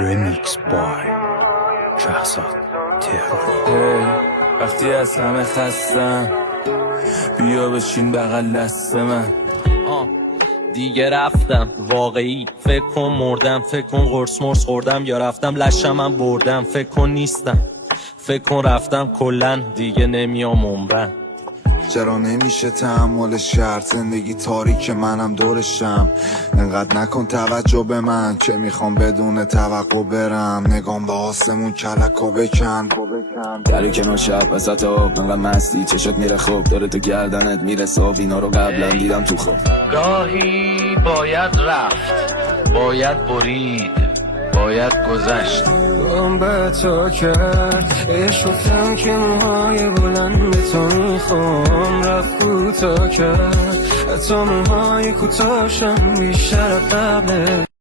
Remix by شهرزاد تهرانی. وقتی از همه خستم بیا بشین بغل دست من. دیگه رفتم واقعی، فکر کن مردم، فکر کن قرص مرس خوردم یا رفتم لشم من بردم، فکر کن نیستم، فکر کن رفتم کلن دیگه نمیام عمرن. چرا نمیشه تحمل شرط، زندگی تاریک منم دورشم. انقدر نکن توجه به من که میخوام بدون توقع برم. نگام به آسمون کلکو بکن در کنار شب وسط آب انقدر مستی چشات میره خوب داره تو گردنت میرسه. اینا رو قبلا دیدم تو خوب. گاهی باید رفت، باید برید، باید گذشت. گم به تو کرد شفتم که موهای بلند تو میخوام، رفت کوتا کرد حتی موهای کوتاشم بیشتر قبله.